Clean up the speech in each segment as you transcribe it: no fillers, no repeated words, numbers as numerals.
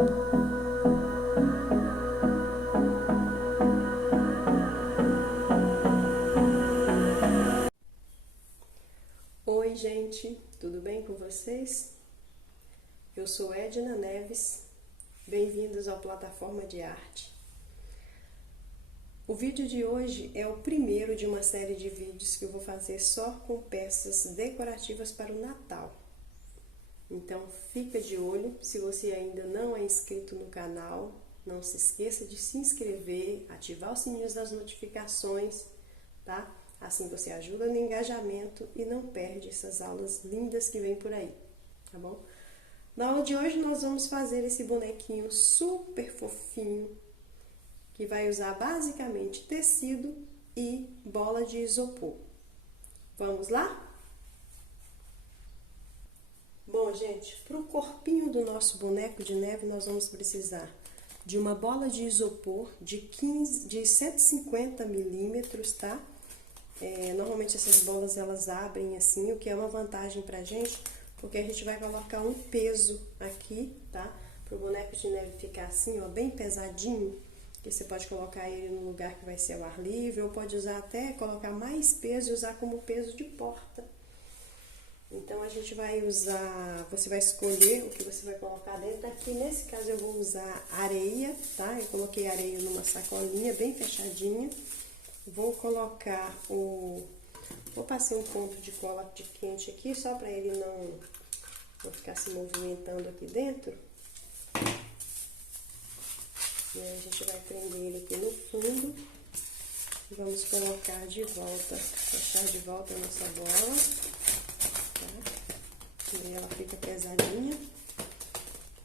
Oi, gente, tudo bem com vocês? Eu sou Edna Neves, bem-vindos ao Plataforma de Arte. O vídeo de hoje é o primeiro de uma série de vídeos que eu vou fazer só com peças decorativas para o Natal. Então fica de olho, se você ainda não é inscrito no canal, não se esqueça de se inscrever, ativar os sininhos das notificações, tá? Assim você ajuda no engajamento e não perde essas aulas lindas que vem por aí, tá bom? Na aula de hoje nós vamos fazer esse bonequinho super fofinho, que vai usar basicamente tecido e bola de isopor. Vamos lá? Bom, gente, para o corpinho do nosso boneco de neve nós vamos precisar de uma bola de isopor de 150 milímetros, tá? Normalmente essas bolas elas abrem assim, o que é uma vantagem pra gente, porque a gente vai colocar um peso aqui, tá? Pro boneco de neve ficar assim, ó, bem pesadinho, que você pode colocar ele no lugar que vai ser ao ar livre, ou pode usar até, colocar mais peso e usar como peso de porta. Então, a gente vai usar, você vai escolher o que você vai colocar dentro. Aqui, nesse caso, eu vou usar areia, tá? Eu coloquei areia numa sacolinha bem fechadinha. Vou colocar vou passar um ponto de cola de quente aqui, só para ele não ficar se movimentando aqui dentro. E aí a gente vai prender ele aqui no fundo. E vamos colocar de volta, fechar de volta a nossa bola. Tá? E aí ela fica pesadinha.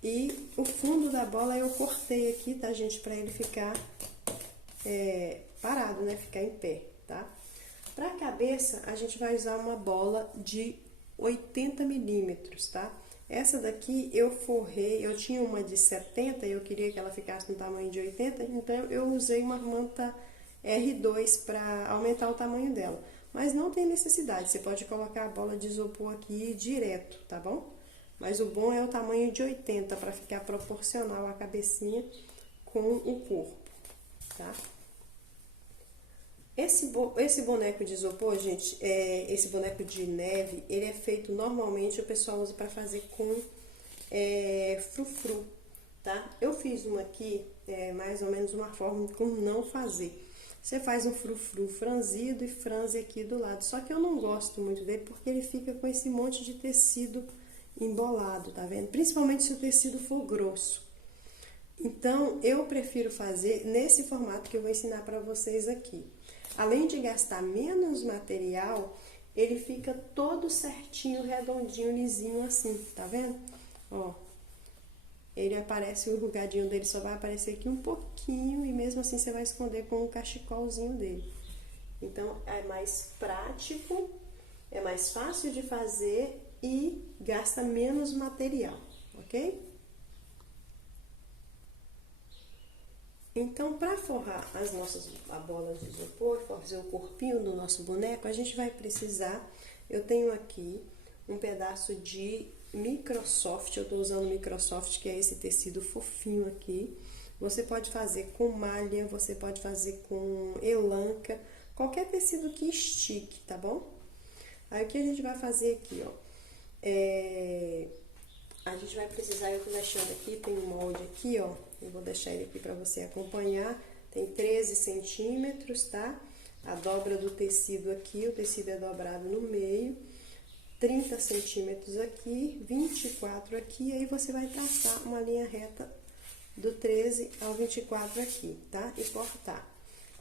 E o fundo da bola eu cortei aqui, tá, gente? Para ele ficar parado, né? Ficar em pé, tá? Para a cabeça, a gente vai usar uma bola de 80 milímetros, tá? Essa daqui eu forrei, eu tinha uma de 70 e eu queria que ela ficasse no tamanho de 80, então eu usei uma manta R2 para aumentar o tamanho dela. Mas não tem necessidade, você pode colocar a bola de isopor aqui direto, tá bom? Mas o bom é o tamanho de 80 para ficar proporcional a cabecinha com o corpo, tá? Esse boneco de isopor, gente, esse boneco de neve, ele é feito normalmente, o pessoal usa para fazer com frufru, tá? Eu fiz uma aqui, mais ou menos uma forma como não fazer. Você faz um frufru franzido e franze aqui do lado, só que eu não gosto muito dele porque ele fica com esse monte de tecido embolado, tá vendo? Principalmente se o tecido for grosso. Então, eu prefiro fazer nesse formato que eu vou ensinar para vocês aqui. Além de gastar menos material, ele fica todo certinho, redondinho, lisinho assim, tá vendo? Ó, ele aparece, o enrugadinho dele só vai aparecer aqui um pouquinho e mesmo assim você vai esconder com um cachecolzinho dele. Então, é mais prático, é mais fácil de fazer e gasta menos material, ok? Então, para forrar as nossas bolas de isopor, fazer o corpinho do nosso boneco, a gente vai precisar, eu tenho aqui um pedaço de Microsoft, eu estou usando Microsoft, que é esse tecido fofinho aqui. Você pode fazer com malha, você pode fazer com elanca, qualquer tecido que estique, tá bom? Aí o que a gente vai fazer aqui, ó, a gente vai precisar, eu tô deixando aqui, tem um molde aqui, ó, eu vou deixar ele aqui pra você acompanhar, tem 13 centímetros, tá? A dobra do tecido aqui, o tecido é dobrado no meio, 30 centímetros aqui, 24 aqui, aí você vai traçar uma linha reta do 13 ao 24 aqui, tá? E cortar.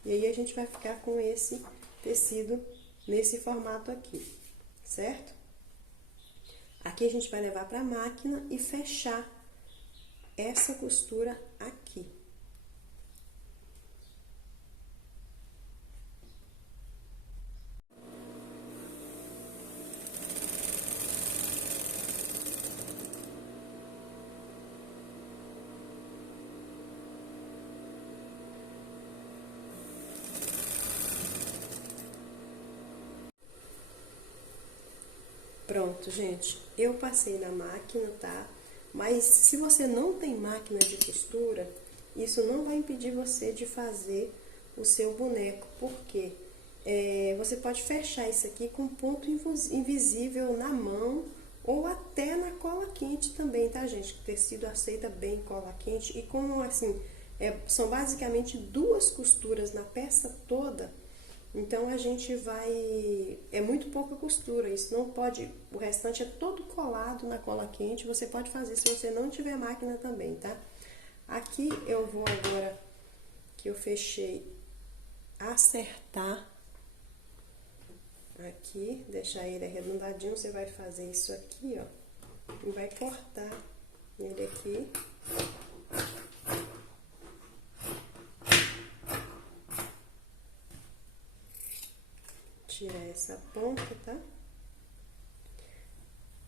E aí a gente vai ficar com esse tecido nesse formato aqui, certo? Aqui a gente vai levar para a máquina e fechar essa costura aqui. Pronto, gente, eu passei na máquina, tá? Mas se você não tem máquina de costura, isso não vai impedir você de fazer o seu boneco, porque você pode fechar isso aqui com ponto invisível na mão ou até na cola quente também, tá, gente? O tecido aceita bem cola quente e como assim, são basicamente 2 costuras na peça toda, então a gente vai, é muito pouca costura, isso não pode, o restante é todo colado na cola quente, você pode fazer se você não tiver máquina também, tá? Aqui eu vou agora, que eu fechei, acertar aqui, deixar ele arredondadinho, você vai fazer isso aqui, ó, e vai cortar ele aqui. Tirar essa ponta, tá?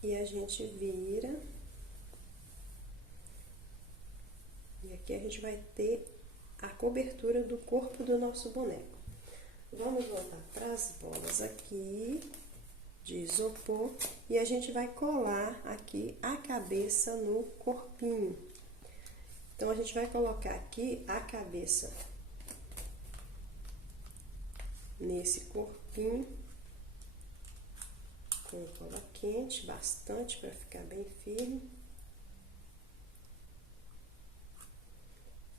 E a gente vira. E aqui a gente vai ter a cobertura do corpo do nosso boneco. Vamos voltar para as bolas aqui de isopor e a gente vai colar aqui a cabeça no corpinho. Então, a gente vai colocar aqui a cabeça nesse corpinho com cola quente, bastante para ficar bem firme.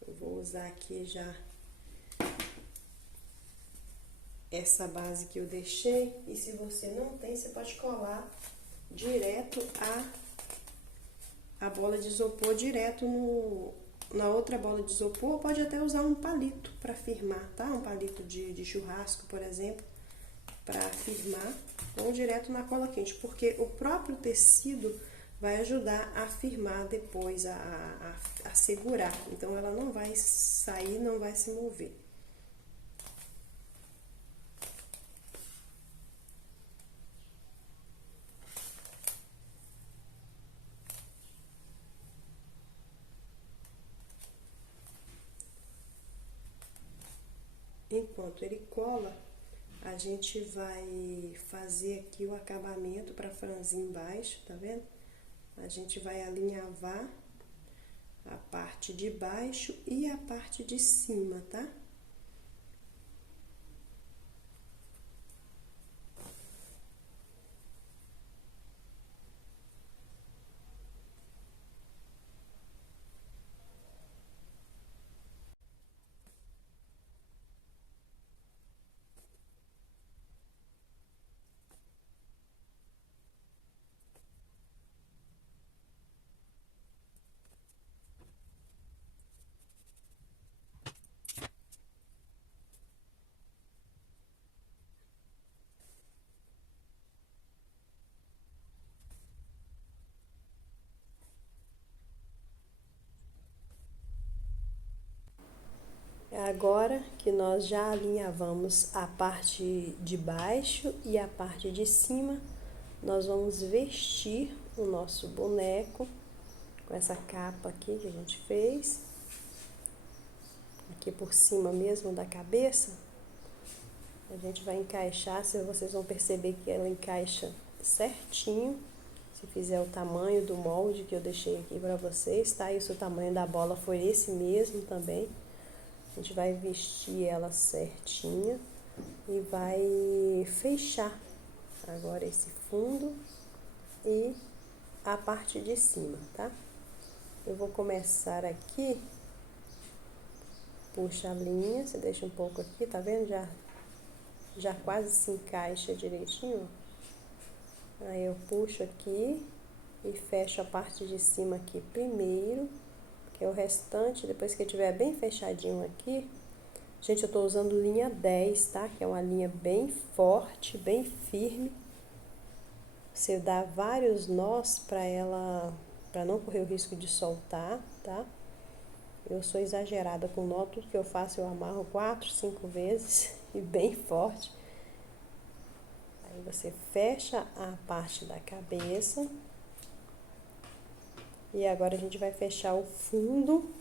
Eu vou usar aqui já essa base que eu deixei, e se você não tem, você pode colar direto a bola de isopor direto na outra bola de isopor, ou pode até usar um palito para firmar, tá? Um palito de churrasco, por exemplo, para firmar, ou direto na cola quente, porque o próprio tecido vai ajudar a firmar depois, a segurar, então ela não vai sair, não vai se mover. Enquanto ele cola, a gente vai fazer aqui o acabamento para franzir embaixo, tá vendo? A gente vai alinhavar a parte de baixo e a parte de cima, tá? Agora que nós já alinhavamos a parte de baixo e a parte de cima, nós vamos vestir o nosso boneco com essa capa aqui que a gente fez. Aqui por cima mesmo da cabeça, a gente vai encaixar, vocês vão perceber que ela encaixa certinho. Se fizer o tamanho do molde que eu deixei aqui para vocês, tá? Isso, o tamanho da bola foi esse mesmo também. A gente vai vestir ela certinha e vai fechar agora esse fundo e a parte de cima, tá? Eu vou começar aqui, puxa a linha, você deixa um pouco aqui, tá vendo? Já quase se encaixa direitinho. Aí eu puxo aqui e fecho a parte de cima aqui primeiro, que é o restante, depois que tiver bem fechadinho aqui. Gente, eu tô usando linha 10, tá? Que é uma linha bem forte, bem firme. Você dá vários nós para ela, para não correr o risco de soltar, tá? Eu sou exagerada com nó, tudo que eu faço eu amarro 4, 5 vezes e bem forte. Aí você fecha a parte da cabeça. E agora a gente vai fechar o fundo,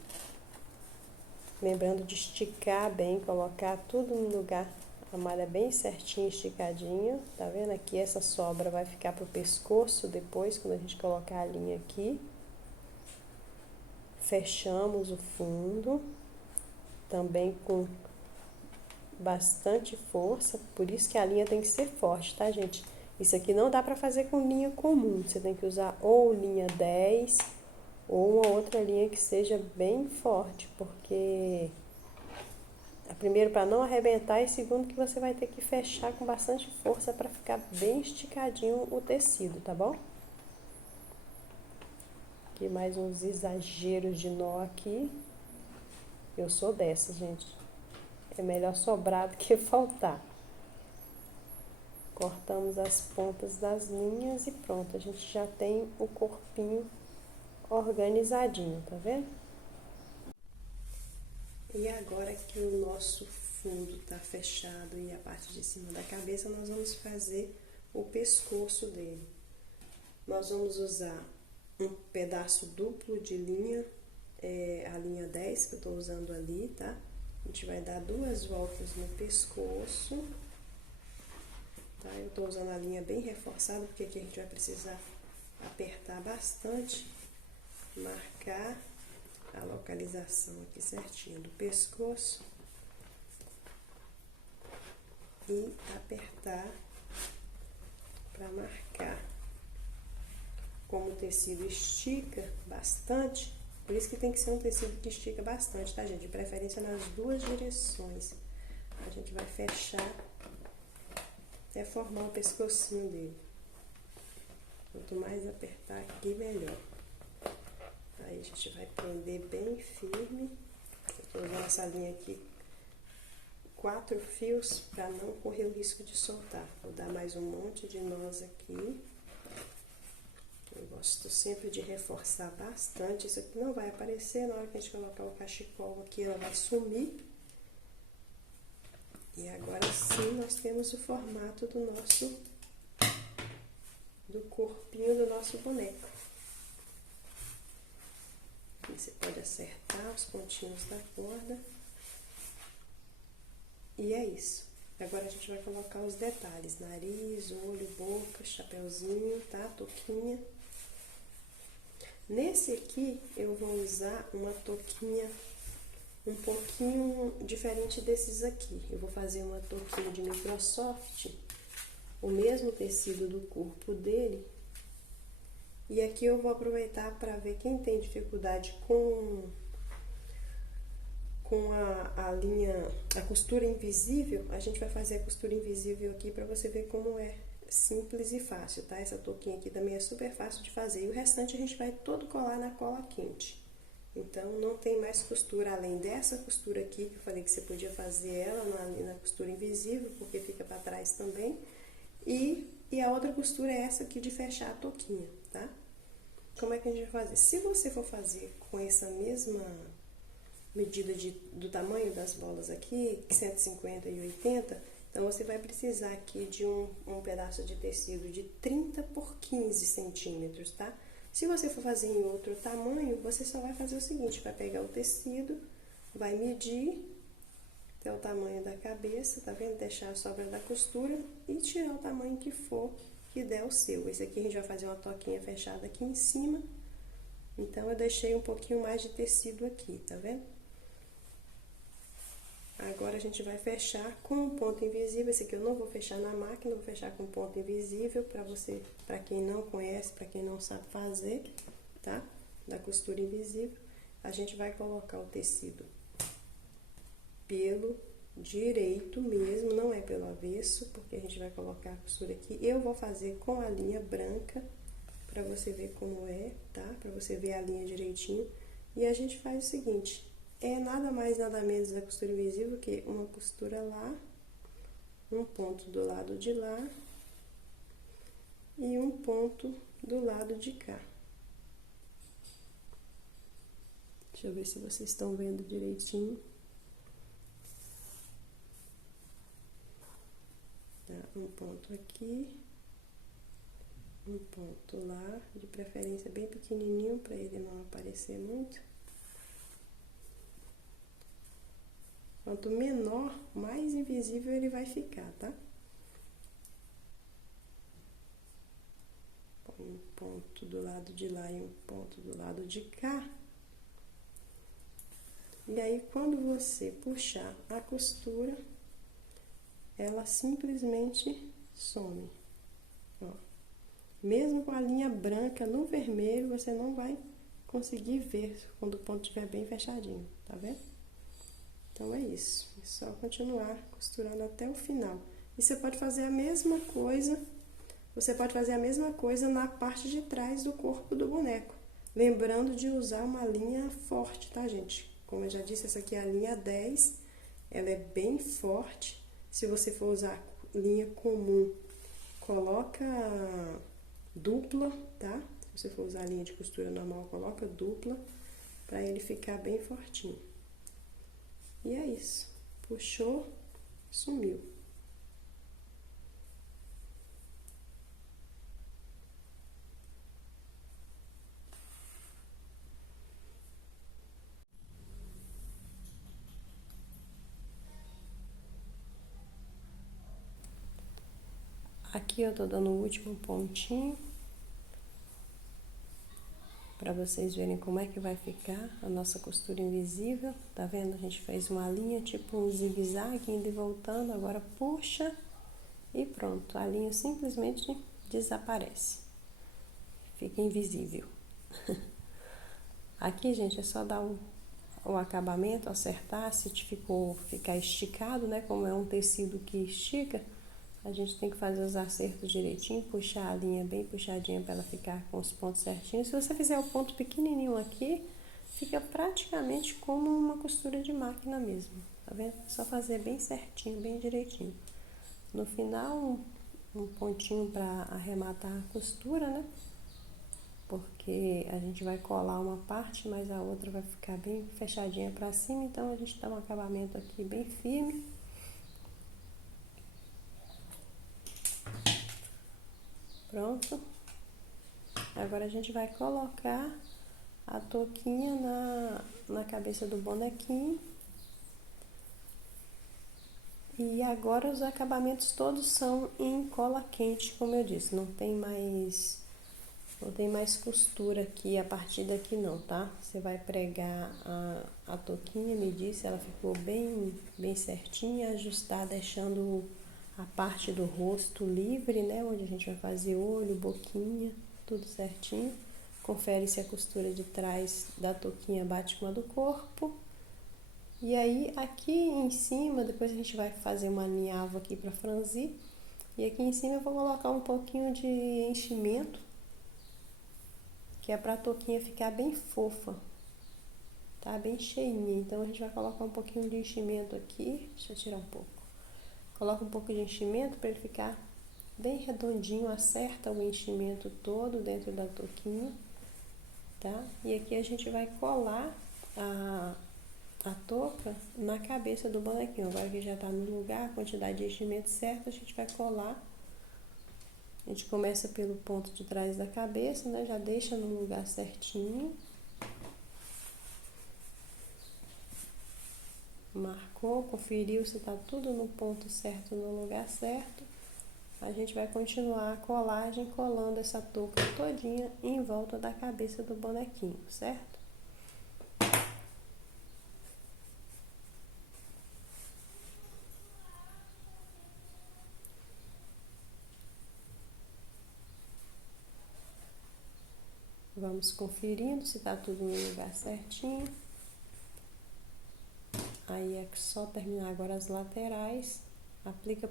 lembrando de esticar bem, colocar tudo no lugar, a malha bem certinho, esticadinha, tá vendo? Aqui essa sobra vai ficar pro pescoço depois, quando a gente colocar a linha aqui. fechamos o fundo, também com bastante força, por isso que a linha tem que ser forte, tá, gente? Isso aqui não dá pra fazer com linha comum, você tem que usar ou linha 10 ou uma outra linha que seja bem forte, porque primeiro para não arrebentar e segundo que você vai ter que fechar com bastante força para ficar bem esticadinho o tecido, tá bom? Aqui mais uns exageros de nó aqui. Eu sou dessa, gente. É melhor sobrar do que faltar. Cortamos as pontas das linhas e pronto, a gente já tem o corpinho organizadinho, tá vendo? E agora que o nosso fundo tá fechado e a parte de cima da cabeça, nós vamos fazer o pescoço dele. Nós vamos usar um pedaço duplo de linha, a linha 10 que eu tô usando ali, tá? A gente vai dar 2 voltas no pescoço, tá? Eu tô usando a linha bem reforçada, porque aqui a gente vai precisar apertar bastante, marcar a localização aqui certinho do pescoço e apertar para marcar. Como o tecido estica bastante, por isso que tem que ser um tecido que estica bastante, tá, gente? De preferência nas duas direções. A gente vai fechar até formar o pescocinho dele. Quanto mais apertar aqui, melhor. Aí a gente vai prender bem firme. Eu tô usando essa linha aqui, 4 fios, para não correr o risco de soltar. Vou dar mais um monte de nós aqui. Eu gosto sempre de reforçar bastante. Isso aqui não vai aparecer, na hora que a gente colocar o cachecol aqui, ela vai sumir. E agora sim, nós temos o formato do corpinho do nosso boneco. Aqui você pode acertar os pontinhos da corda. E é isso. Agora a gente vai colocar os detalhes: nariz, olho, boca, chapeuzinho, tá? Touquinha. Nesse aqui, eu vou usar uma touquinha um pouquinho diferente desses aqui. Eu vou fazer uma touquinha de Microsoft, o mesmo tecido do corpo dele. E aqui eu vou aproveitar para ver quem tem dificuldade com a linha, a costura invisível. A gente vai fazer a costura invisível aqui para você ver como é simples e fácil, tá? Essa touquinha aqui também é super fácil de fazer. E o restante a gente vai todo colar na cola quente. Então, não tem mais costura além dessa costura aqui, que eu falei que você podia fazer ela na costura invisível, porque fica pra trás também. E a outra costura é essa aqui de fechar a touquinha, tá? Como é que a gente vai fazer? Se você for fazer com essa mesma medida do tamanho das bolas aqui, 150 e 80, então você vai precisar aqui de um pedaço de tecido de 30 por 15 centímetros, tá? Se você for fazer em outro tamanho, você só vai fazer o seguinte: vai pegar o tecido, vai medir até o tamanho da cabeça, tá vendo? Deixar a sobra da costura e tirar o tamanho que for, que der o seu. Esse aqui a gente vai fazer uma toquinha fechada aqui em cima, então eu deixei um pouquinho mais de tecido aqui, tá vendo? Agora a gente vai fechar com um ponto invisível. Esse aqui eu não vou fechar na máquina, vou fechar com ponto invisível para quem não conhece, para quem não sabe fazer, tá? Da costura invisível. A gente vai colocar o tecido pelo direito mesmo, não é pelo avesso, porque a gente vai colocar a costura aqui. Eu vou fazer com a linha branca, para você ver como é, tá? Para você ver a linha direitinho. E a gente faz o seguinte: é nada mais, nada menos da costura invisível que uma costura lá, um ponto do lado de lá e um ponto do lado de cá. Deixa eu ver se vocês estão vendo direitinho. Tá? Um ponto aqui, um ponto lá, de preferência bem pequenininho para ele não aparecer muito. Quanto menor, mais invisível ele vai ficar, tá? Põe um ponto do lado de lá e um ponto do lado de cá. E aí, quando você puxar a costura, ela simplesmente some. Ó. Mesmo com a linha branca no vermelho, você não vai conseguir ver quando o ponto estiver bem fechadinho, tá vendo? Então é isso, é só continuar costurando até o final. E você pode fazer a mesma coisa, na parte de trás do corpo do boneco. Lembrando de usar uma linha forte, tá, gente? Como eu já disse, essa aqui é a linha 10, ela é bem forte. Se você for usar linha comum, coloca dupla, tá? Se você for usar a linha de costura normal, coloca dupla, pra ele ficar bem fortinho. E é isso. Puxou, sumiu. Aqui eu tô dando o último pontinho, para vocês verem como é que vai ficar a nossa costura invisível. Tá vendo? A gente fez uma linha, tipo um zigue-zague, indo e voltando. Agora puxa e pronto. A linha simplesmente desaparece. Fica invisível. Aqui, gente, é só dar o acabamento, acertar. Se ficar esticado, né? Como é um tecido que estica, a gente tem que fazer os acertos direitinho, puxar a linha bem puxadinha para ela ficar com os pontos certinhos. Se você fizer o ponto pequenininho aqui, fica praticamente como uma costura de máquina mesmo, tá vendo? É só fazer bem certinho, bem direitinho. No final, um pontinho para arrematar a costura, né? Porque a gente vai colar uma parte, mas a outra vai ficar bem fechadinha para cima, então a gente dá um acabamento aqui bem firme. Pronto. Agora a gente vai colocar a touquinha na cabeça do bonequinho. E agora os acabamentos todos são em cola quente, como eu disse. Não tem mais costura aqui a partir daqui não, tá? Você vai pregar a touquinha, medir se ela ficou bem certinha, ajustar, deixando a parte do rosto livre, né? Onde a gente vai fazer olho, boquinha, tudo certinho. Confere se a costura de trás da touquinha bate com a do corpo. E aí, aqui em cima, depois a gente vai fazer uma alinhavo aqui pra franzir. E aqui em cima eu vou colocar um pouquinho de enchimento, que é pra touquinha ficar bem fofa, tá? Bem cheinha. Então, a gente vai colocar um pouquinho de enchimento aqui. Deixa eu tirar um pouco. Coloca um pouco de enchimento para ele ficar bem redondinho, acerta o enchimento todo dentro da touquinha, tá? E aqui a gente vai colar a touca na cabeça do bonequinho. Agora que já tá no lugar, a quantidade de enchimento certa, a gente vai colar. A gente começa pelo ponto de trás da cabeça, né? Já deixa no lugar certinho. Marcou, conferiu se tá tudo no ponto certo, no lugar certo. A gente vai continuar a colagem, colando essa touca todinha em volta da cabeça do bonequinho, certo? Vamos conferindo se tá tudo no lugar certinho. Aí é só terminar agora as laterais.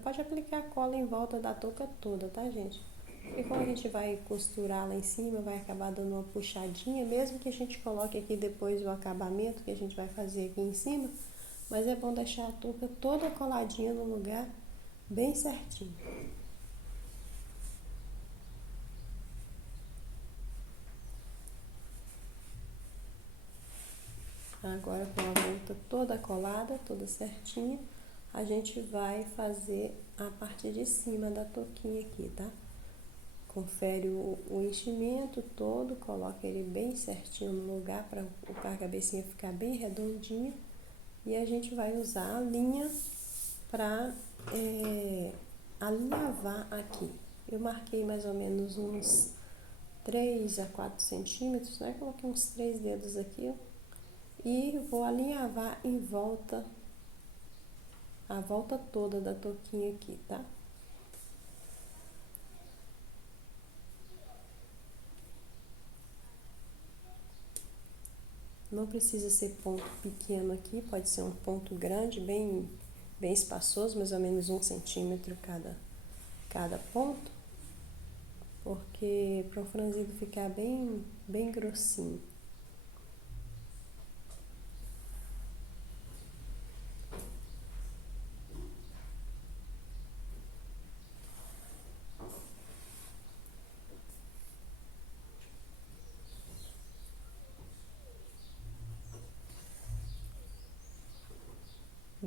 Pode aplicar a cola em volta da touca toda, tá, gente? E quando a gente vai costurar lá em cima, vai acabar dando uma puxadinha, mesmo que a gente coloque aqui depois o acabamento que a gente vai fazer aqui em cima, mas é bom deixar a touca toda coladinha no lugar, bem certinho. Agora, com a volta toda colada, toda certinha, a gente vai fazer a parte de cima da touquinha aqui, tá? Confere o enchimento todo, coloca ele bem certinho no lugar para a cabecinha ficar bem redondinha. E a gente vai usar a linha para alinhavar aqui. Eu marquei mais ou menos uns 3 a 4 centímetros, né? Coloquei uns 3 dedos aqui, ó. E vou alinhavar em volta, a volta toda da touquinha aqui, tá? Não precisa ser ponto pequeno aqui, pode ser um ponto grande, bem espaçoso, mais ou menos 1 centímetro cada ponto, porque para o franzido ficar bem grossinho.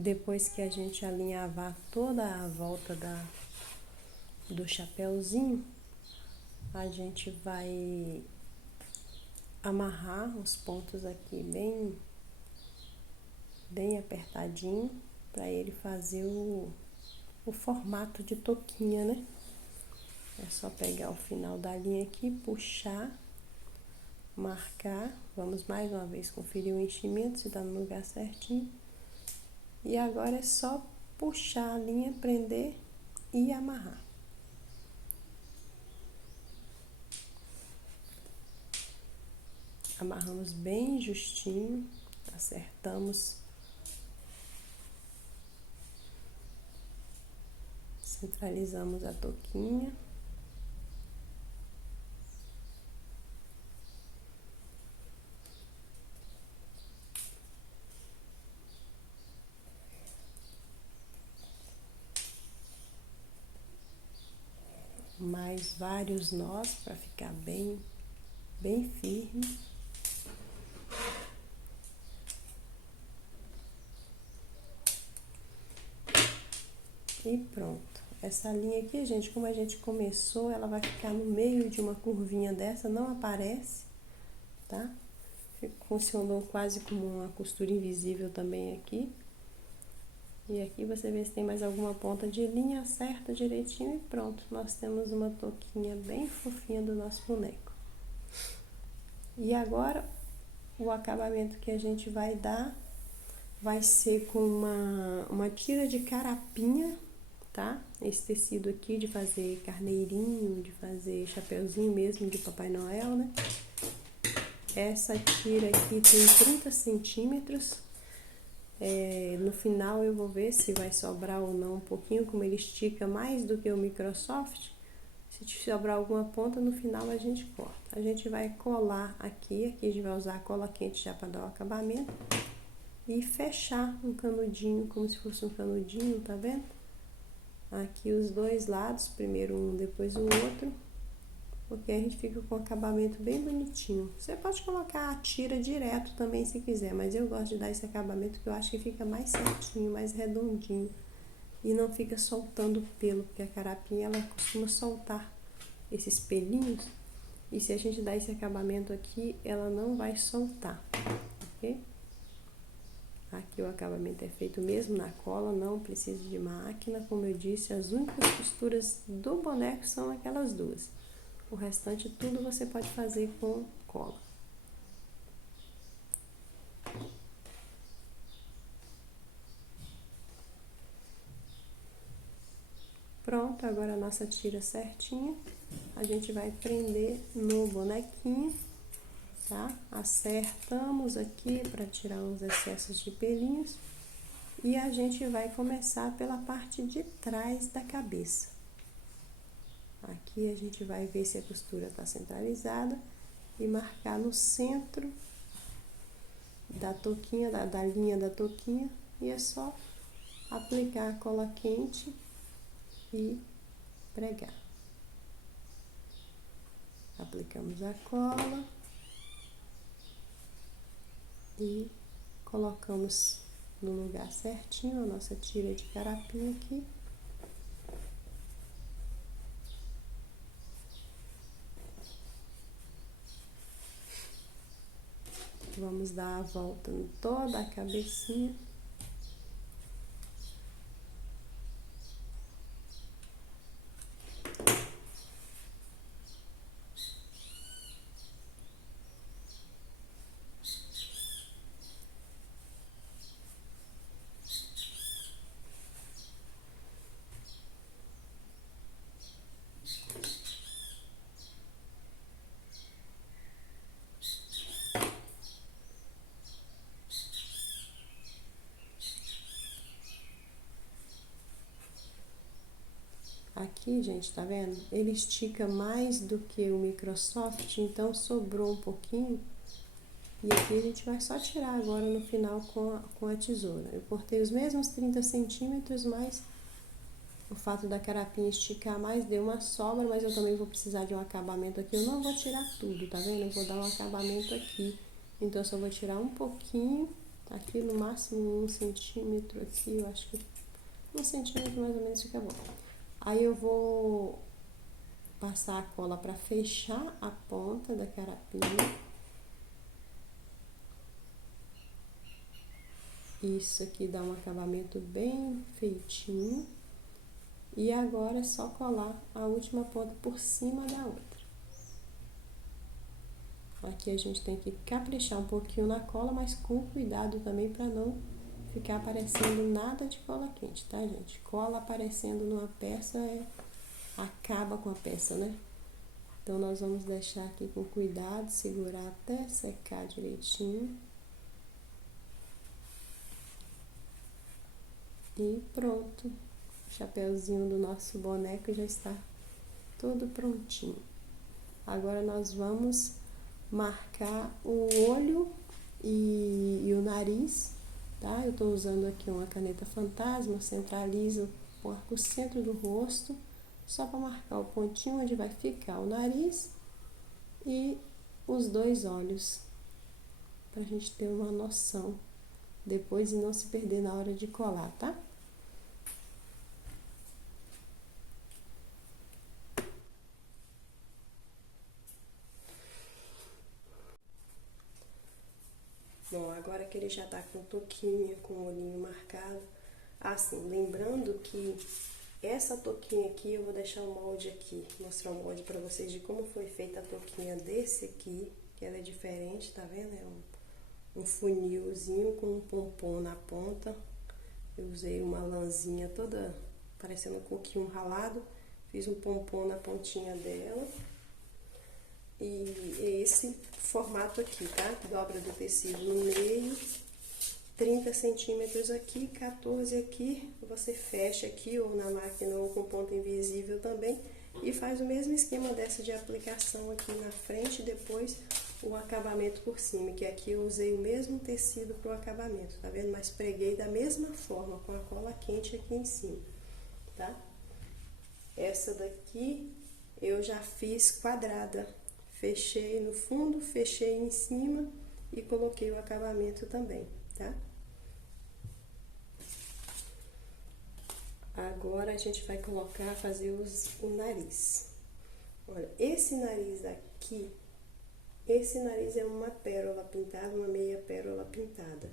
Depois que a gente alinhavar toda a volta do chapéuzinho, a gente vai amarrar os pontos aqui bem apertadinho, para ele fazer o formato de touquinha, né? É só pegar o final da linha aqui, puxar, marcar. Vamos mais uma vez conferir o enchimento, se tá no lugar certinho. E agora é só puxar a linha, prender e amarrar. Amarramos bem justinho, acertamos. Centralizamos a touquinha. Mais vários nós para ficar bem firme. E pronto. Essa linha aqui, gente, como a gente começou, ela vai ficar no meio de uma curvinha dessa, não aparece, tá? Funcionou quase como uma costura invisível também aqui. E aqui você vê se tem mais alguma ponta de linha, acerta direitinho e pronto. Nós temos uma touquinha bem fofinha do nosso boneco. E agora, o acabamento que a gente vai dar vai ser com uma tira de carapinha, tá? Esse tecido aqui de fazer carneirinho, de fazer chapeuzinho mesmo de Papai Noel, né? Essa tira aqui tem 30 centímetros. No final eu vou ver se vai sobrar ou não um pouquinho, como ele estica mais do que o Microsoft. Se sobrar alguma ponta, no final a gente corta. A gente vai colar aqui a gente vai usar a cola quente já para dar o acabamento. E fechar um canudinho, como se fosse um canudinho, tá vendo? Aqui os dois lados, primeiro um, depois o outro. Porque a gente fica com um acabamento bem bonitinho. Você pode colocar a tira direto também se quiser, mas eu gosto de dar esse acabamento que eu acho que fica mais certinho, mais redondinho. E não fica soltando pelo, porque a carapinha ela costuma soltar esses pelinhos. E se a gente dar esse acabamento aqui, ela não vai soltar, ok? Aqui o acabamento é feito mesmo na cola, não precisa de máquina. Como eu disse, as únicas costuras do boneco são aquelas duas. O restante tudo você pode fazer com cola. Pronto, agora a nossa tira certinha. A gente vai prender no bonequinho, tá? Acertamos aqui para tirar os excessos de pelinhos. E a gente vai começar pela parte de trás da cabeça. Aqui a gente vai ver se a costura tá centralizada e marcar no centro da touquinha, da linha da touquinha. E é só aplicar a cola quente e pregar. Aplicamos a cola e colocamos no lugar certinho a nossa tira de carapinha aqui. Vamos dar a volta em toda a cabecinha. Aqui, gente, tá vendo? Ele estica mais do que o Microsoft, então sobrou um pouquinho. E aqui a gente vai só tirar agora no final com a tesoura. Eu cortei os mesmos 30 centímetros, mas o fato da carapinha esticar mais deu uma sobra, mas eu também vou precisar de um acabamento aqui. Eu não vou tirar tudo, tá vendo? Eu vou dar um acabamento aqui. Então, eu só vou tirar um pouquinho, aqui no máximo 1 centímetro aqui, eu acho que 1 centímetro mais ou menos fica bom. Aí eu vou passar a cola para fechar a ponta da carapinha. Isso aqui dá um acabamento bem feitinho. E agora é só colar a última ponta por cima da outra. Aqui a gente tem que caprichar um pouquinho na cola, mas com cuidado também para não ficar aparecendo nada de cola quente, tá, gente? Cola aparecendo numa peça acaba com a peça, né? Então, nós vamos deixar aqui com cuidado, segurar até secar direitinho. E pronto. O chapeuzinho do nosso boneco já está tudo prontinho. Agora, nós vamos marcar o olho e o nariz, tá? Eu tô usando aqui uma caneta fantasma, centralizo o centro do rosto, só para marcar o pontinho onde vai ficar o nariz e os dois olhos, pra gente ter uma noção depois e não se perder na hora de colar, tá? Bom, agora que ele já tá com touquinha, com o olhinho marcado, assim, lembrando que essa touquinha aqui, eu vou deixar o molde aqui, mostrar o molde pra vocês de como foi feita a touquinha desse aqui, que ela é diferente, tá vendo? É um funilzinho com um pompom na ponta. Eu usei uma lãzinha toda parecendo um coquinho ralado, fiz um pompom na pontinha dela. E é esse formato aqui, tá? Dobra do tecido no meio, 30 centímetros aqui, 14 aqui. Você fecha aqui ou na máquina ou com ponta invisível também. E faz o mesmo esquema dessa de aplicação aqui na frente e depois o acabamento por cima. Que aqui eu usei o mesmo tecido pro acabamento, tá vendo? Mas preguei da mesma forma, com a cola quente aqui em cima, tá? Essa daqui eu já fiz quadrada. Fechei no fundo, fechei em cima e coloquei o acabamento também, tá? Agora a gente vai colocar, fazer o nariz. Olha, esse nariz aqui, esse nariz é uma pérola pintada, uma meia pérola pintada.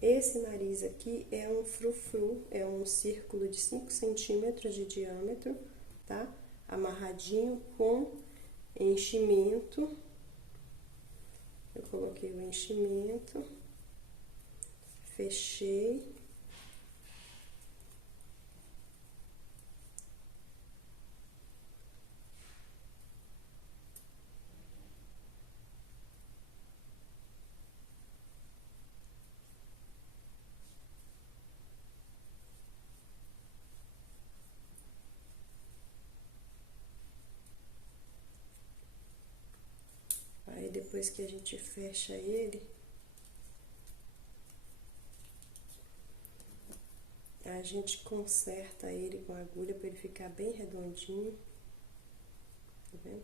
Esse nariz aqui é um frufru, é um círculo de 5 centímetros de diâmetro, tá? Amarradinho com enchimento. Eu coloquei o enchimento, fechei. Aí depois que a gente fecha ele, a gente conserta ele com a agulha para ele ficar bem redondinho, tá vendo?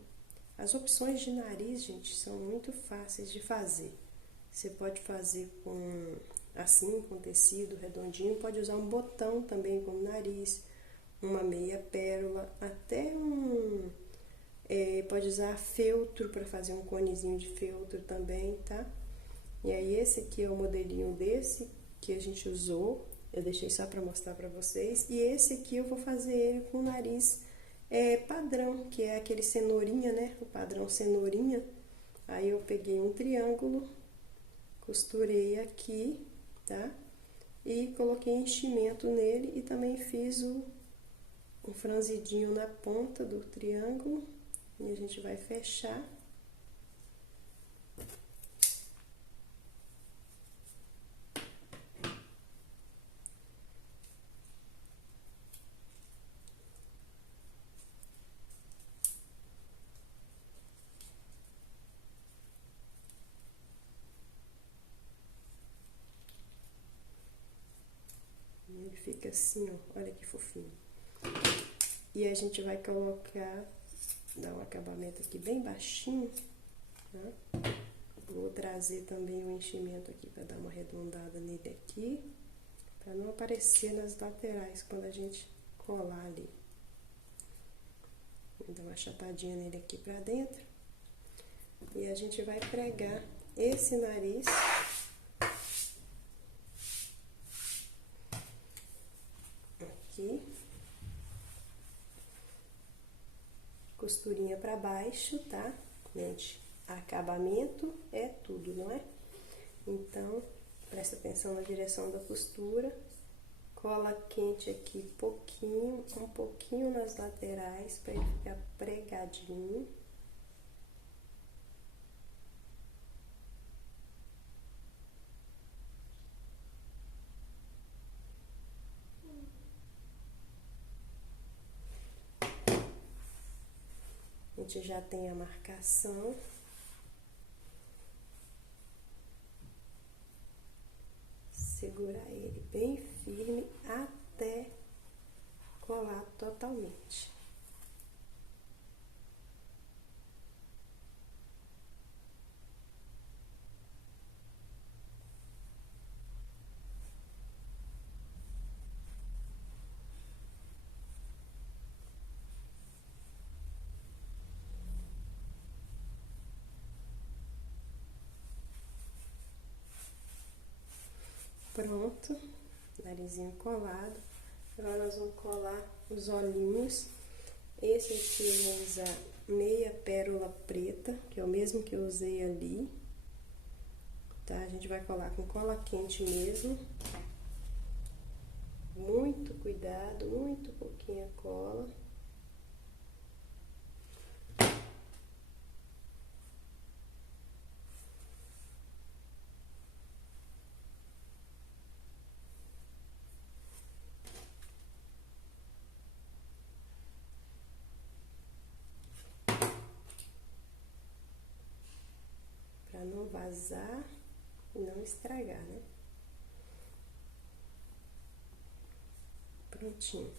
As opções de nariz, gente, são muito fáceis de fazer. Você pode fazer com assim, com tecido redondinho, pode usar um botão também como nariz, uma meia pérola, até pode usar feltro para fazer um conezinho de feltro também, tá? E aí esse aqui é o modelinho desse que a gente usou, eu deixei só para mostrar para vocês. E esse aqui eu vou fazer ele com o nariz padrão, que é aquele cenourinha, né? O padrão cenourinha. Aí eu peguei um triângulo, costurei aqui, tá? E coloquei enchimento nele e também fiz um franzidinho na ponta do triângulo. E a gente vai fechar. fica assim, ó, olha que fofinho. E a gente vai colocar, dar um acabamento aqui bem baixinho, tá? Vou trazer também o enchimento aqui para dar uma arredondada nele aqui, para não aparecer nas laterais quando a gente colar ali. Vou dar uma achatadinha nele aqui para dentro. E a gente vai pregar esse nariz aqui, costurinha para baixo, tá? Gente, acabamento é tudo, não é? Então, presta atenção na direção da costura. Cola quente aqui um pouquinho nas laterais para ele ficar pregadinho. A gente já tem a marcação. Segurar ele bem firme até colar totalmente. Pronto, narizinho colado. Agora nós vamos colar os olhinhos. Esse aqui eu vou usar meia pérola preta, que é o mesmo que eu usei ali. Tá? A gente vai colar com cola quente mesmo. Muito cuidado, muito pouquinha cola. Pra não vazar e não estragar, né? Prontinho.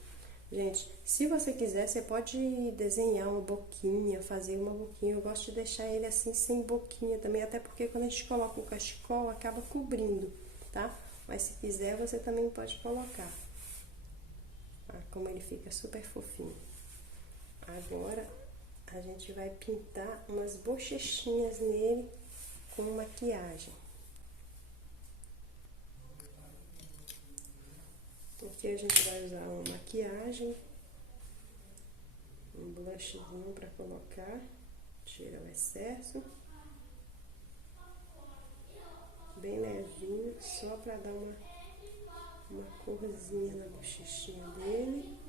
Gente, se você quiser, você pode desenhar uma boquinha, fazer uma boquinha. Eu gosto de deixar ele assim, sem boquinha também, até porque quando a gente coloca o cachecol, acaba cobrindo, tá? Mas se quiser, você também pode colocar. Ah, como ele fica super fofinho. Agora, a gente vai pintar umas bochechinhas nele com maquiagem. Aqui a gente vai usar uma maquiagem, um blushzinho para colocar, tira o excesso, bem levinho, só para dar uma corzinha na bochechinha dele.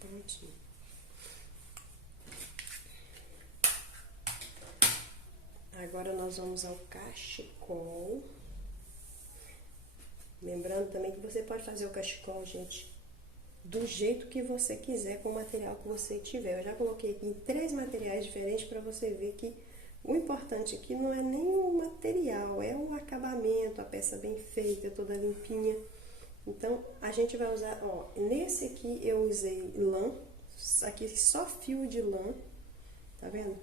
Prontinho. Agora nós vamos ao cachecol. Lembrando também que você pode fazer o cachecol, gente, do jeito que você quiser, com o material que você tiver. Eu já coloquei aqui em 3 materiais diferentes para você ver que o importante aqui não é nem o material, é o acabamento, a peça bem feita, toda limpinha. Então, a gente vai usar, ó, nesse aqui eu usei lã, aqui só fio de lã, tá vendo?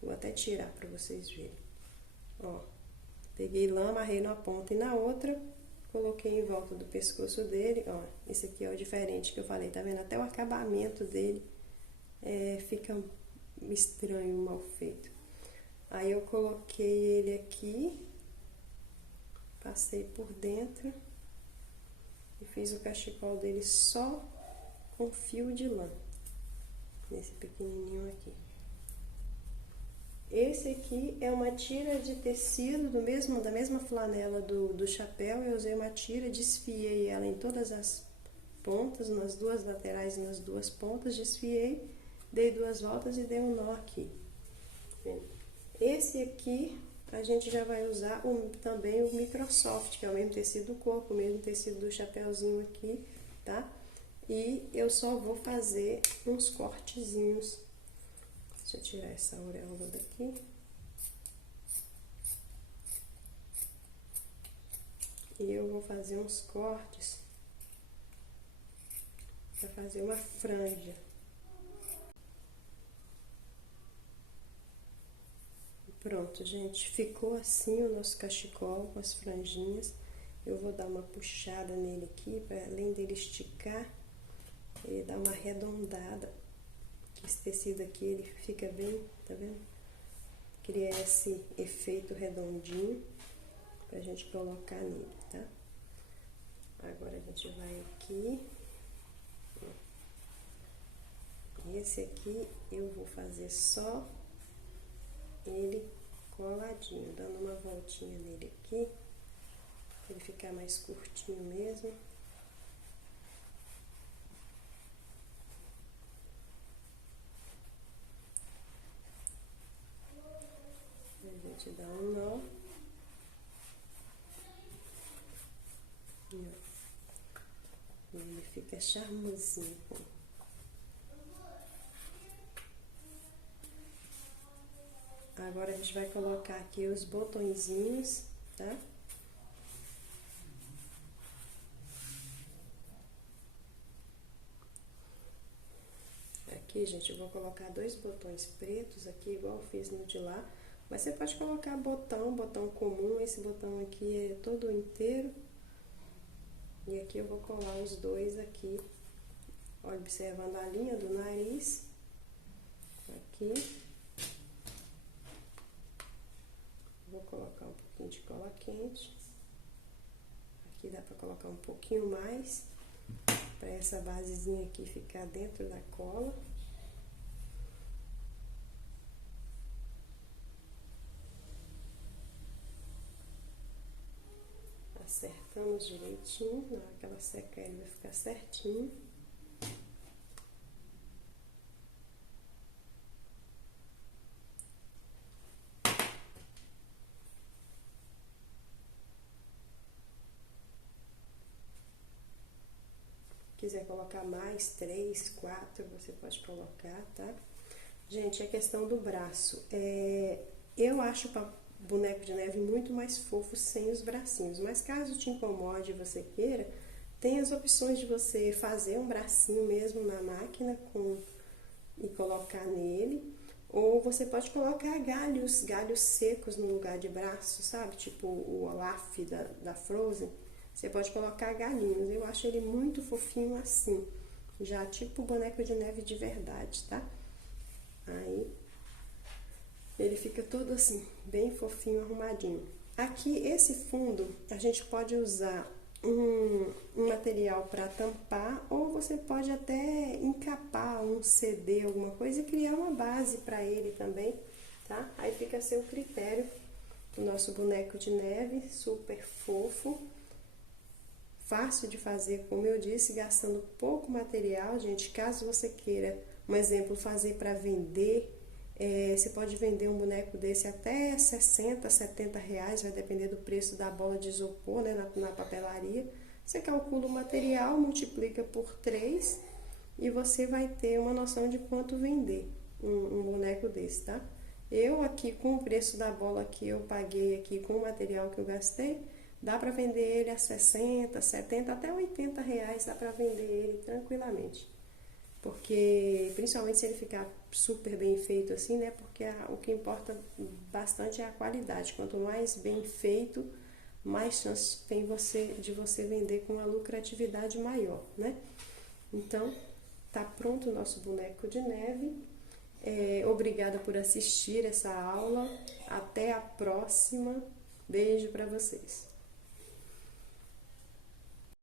Vou até tirar pra vocês verem. Ó, peguei lã, amarrei numa ponta e na outra, coloquei em volta do pescoço dele, ó. Esse aqui é o diferente que eu falei, tá vendo? Até o acabamento dele fica estranho, mal feito. Aí eu coloquei ele aqui, passei por dentro e fiz o cachecol dele só com fio de lã, nesse pequenininho aqui. Esse aqui é uma tira de tecido da mesma flanela do chapéu. Eu usei uma tira, desfiei ela em todas as pontas, nas 2 laterais e nas 2 pontas, desfiei dei 2 voltas e dei um nó aqui. Esse aqui a gente já vai usar também o Microsoft, que é o mesmo tecido do corpo, o mesmo tecido do chapéuzinho aqui, tá? E eu só vou fazer uns cortezinhos. Deixa eu tirar essa auréola daqui. E eu vou fazer uns cortes para fazer uma franja. Pronto, gente, ficou assim o nosso cachecol com as franjinhas. Eu vou dar uma puxada nele aqui, para além dele esticar, ele dá uma arredondada. Esse tecido aqui, ele fica bem, tá vendo? Cria esse efeito redondinho pra gente colocar nele, tá? Agora a gente vai aqui. Esse aqui eu vou fazer só ele coladinho, dando uma voltinha nele aqui, pra ele ficar mais curtinho mesmo. A gente dá um nó. E ele fica charmosinho. Agora a gente vai colocar aqui os botõezinhos, tá? Aqui, gente, eu vou colocar 2 botões pretos aqui, igual eu fiz no de lá. Mas você pode colocar botão comum, esse botão aqui é todo inteiro. E aqui eu vou colar os 2 aqui, observando a linha do nariz. Aqui. Vou colocar um pouquinho de cola quente. Aqui dá pra colocar um pouquinho mais, pra essa basezinha aqui ficar dentro da cola. Acertamos direitinho, na hora que ela secar ele vai ficar certinho. Quiser colocar mais 3, 4, você pode colocar, tá? Gente, a questão do braço, eu acho boneco de neve muito mais fofo sem os bracinhos, mas caso te incomode e você queira, tem as opções de você fazer um bracinho mesmo na máquina e colocar nele, ou você pode colocar galhos secos no lugar de braço, sabe? Tipo o Olaf da Frozen, você pode colocar galhinhos, eu acho ele muito fofinho assim, já tipo boneco de neve de verdade, tá? Aí ele fica todo assim, bem fofinho, arrumadinho. Aqui, esse fundo, a gente pode usar um material para tampar, ou você pode até encapar um CD, alguma coisa, e criar uma base para ele também, tá? Aí fica a seu critério. O nosso boneco de neve, super fofo, fácil de fazer, como eu disse, gastando pouco material, gente. Caso você queira, um exemplo, fazer para vender, você pode vender um boneco desse até 60, 70 reais, vai depender do preço da bola de isopor, né, na papelaria. Você calcula o material, multiplica por 3 e você vai ter uma noção de quanto vender um boneco desse, tá? Eu aqui, com o preço da bola que eu paguei aqui, com o material que eu gastei, dá para vender ele a 60, 70, até 80 reais, dá para vender ele tranquilamente. Porque, principalmente se ele ficar super bem feito assim, né? Porque o que importa bastante é a qualidade. Quanto mais bem feito, mais chance tem de você vender com uma lucratividade maior, né? Então, tá pronto o nosso boneco de neve. Obrigada por assistir essa aula. Até a próxima. Beijo para vocês.